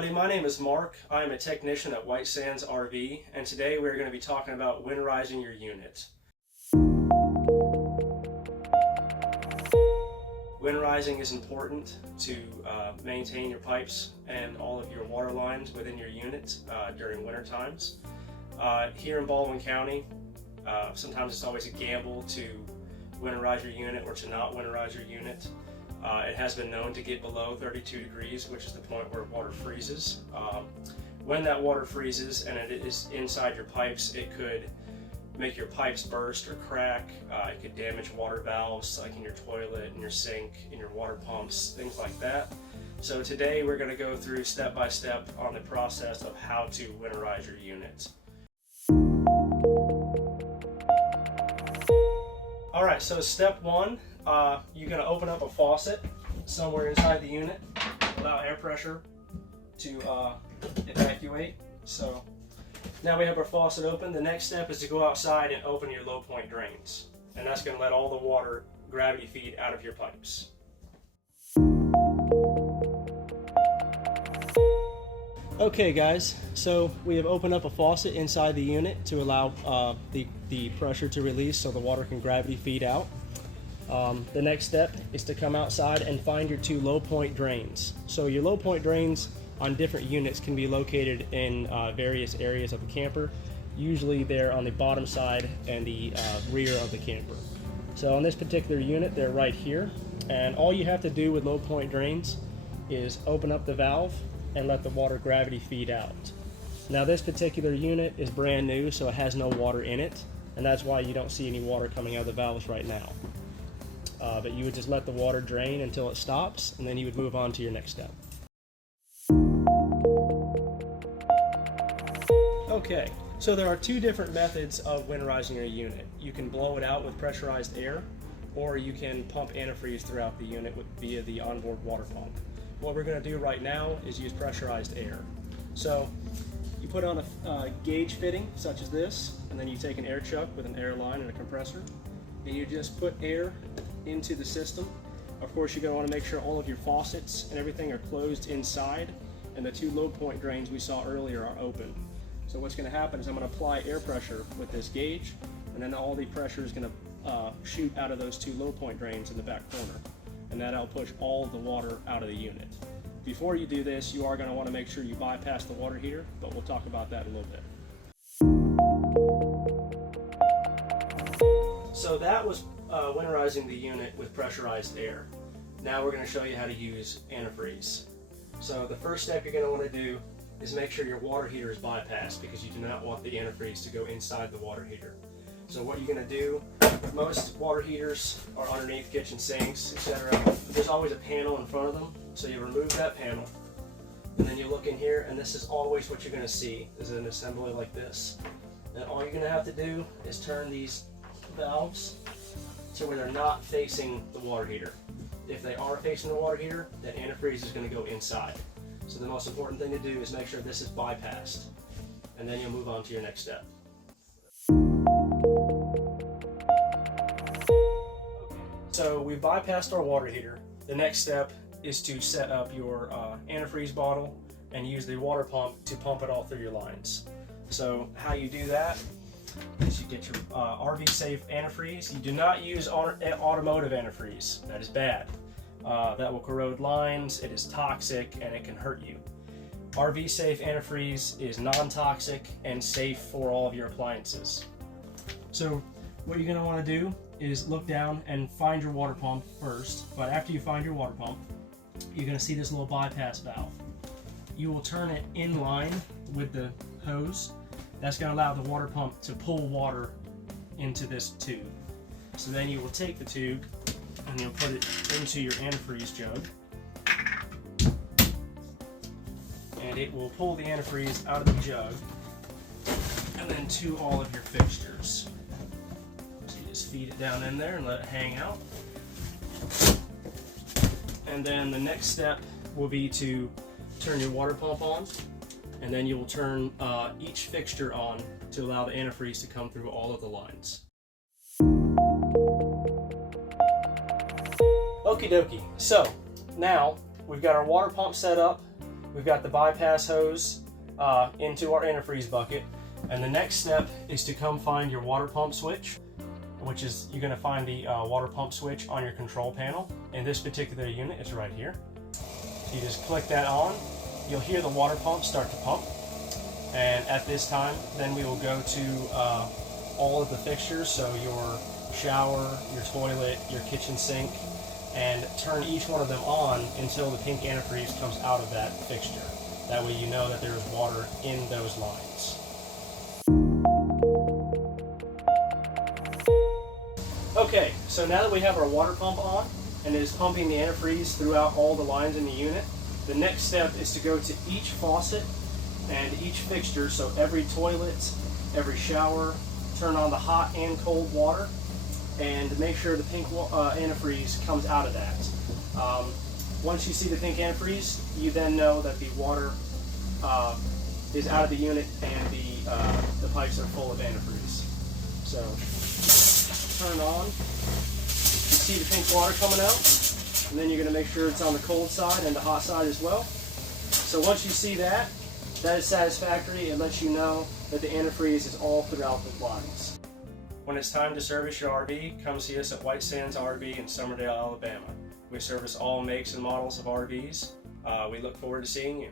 everybody, my name is Mark. I am a technician at White Sands RV, and today we're going to be talking about winterizing your unit. Winterizing is important to maintain your pipes and all of your water lines within your unit during winter times. Here in Baldwin County, sometimes it's always a gamble to winterize your unit or to not winterize your unit. It has been known to get below 32 degrees, which is the point where water freezes. When that water freezes and it is inside your pipes, it could make your pipes burst or crack. It could damage water valves like in your toilet, in your sink, in your water pumps, things like that. So today we're going to go through step by step on the process of how to winterize your unit. Alright, so step one, you're going to open up a faucet somewhere inside the unit, allow air pressure to evacuate. So now we have our faucet open. The next step is to go outside and open your low point drains, and that's going to let all the water gravity feed out of your pipes. Okay guys, so we have opened up a faucet inside the unit to allow the pressure to release so the water can gravity feed out. The next step is to come outside and find your two low point drains. So your low point drains on different units can be located in various areas of the camper. Usually they're on the bottom side and the rear of the camper. So on this particular unit, they're right here. And all you have to do with low point drains is open up the valve and let the water gravity feed out. Now this particular unit is brand new, so it has no water in it, and that's why you don't see any water coming out of the valves right now. But you would just let the water drain until it stops, and then you would move on to your next step. Okay, so there are two different methods of winterizing your unit. You can blow it out with pressurized air, or you can pump antifreeze throughout the unit via the onboard water pump. What we're going to do right now is use pressurized air. So you put on a gauge fitting such as this, and then you take an air chuck with an air line and a compressor, and you just put air into the system. Of course, you're going to want to make sure all of your faucets and everything are closed inside, and the two low point drains we saw earlier are open. So what's going to happen is I'm going to apply air pressure with this gauge, and then all the pressure is going to shoot out of those two low point drains in the back corner, and that'll push all the water out of the unit. Before you do this, you are going to want to make sure you bypass the water heater, but we'll talk about that in a little bit. So that was winterizing the unit with pressurized air. Now we're going to show you how to use antifreeze. So the first step you're going to want to do is make sure your water heater is bypassed, because you do not want the antifreeze to go inside the water heater. So what you're going to do, most water heaters are underneath kitchen sinks, etc. There's always a panel in front of them, so you remove that panel, and then you look in here, and this is always what you're going to see, is an assembly like this. And all you're going to have to do is turn these valves to where they're not facing the water heater. If they are facing the water heater, then antifreeze is going to go inside. So the most important thing to do is make sure this is bypassed, and then you'll move on to your next step. So we've bypassed our water heater. The next step is to set up your antifreeze bottle and use the water pump to pump it all through your lines. So how you do that is you get your RV safe antifreeze. You do not use automotive antifreeze. That is bad. That will corrode lines, it is toxic, and it can hurt you. RV safe antifreeze is non-toxic and safe for all of your appliances. So what you're going to want to do is look down and find your water pump first, but after you find your water pump, you're going to see this little bypass valve. You will turn it in line with the hose. That's going to allow the water pump to pull water into this tube. So then you will take the tube and you'll put it into your antifreeze jug, and it will pull the antifreeze out of the jug and then to all of your fixtures. Just feed it down in there and let it hang out. And then the next step will be to turn your water pump on, and then you will turn each fixture on to allow the antifreeze to come through all of the lines. Okie dokie. So now we've got our water pump set up we've got the bypass hose into our antifreeze bucket, and the next step is to come find your water pump switch, which is you're going to find the water pump switch on your control panel. In this particular unit, it's right here. So you just click that on, you'll hear the water pump start to pump, and at this time then we will go to all of the fixtures, so your shower, your toilet, your kitchen sink, and turn each one of them on until the pink antifreeze comes out of that fixture. That way you know that there is water in those lines. Okay, so now that we have our water pump on and it is pumping the antifreeze throughout all the lines in the unit, the next step is to go to each faucet and each fixture, so every toilet, every shower, turn on the hot and cold water, and make sure the pink antifreeze comes out of that. Once you see the pink antifreeze, you then know that the water is out of the unit and the pipes are full of antifreeze. So turn on, you see the pink water coming out, and then you're going to make sure it's on the cold side and the hot side as well. So once you see that, that is satisfactory. It lets you know that the antifreeze is all throughout the lines. When it's time to service your RV, come see us at White Sands RV in Summerdale, Alabama. We service all makes and models of RVs. We look forward to seeing you.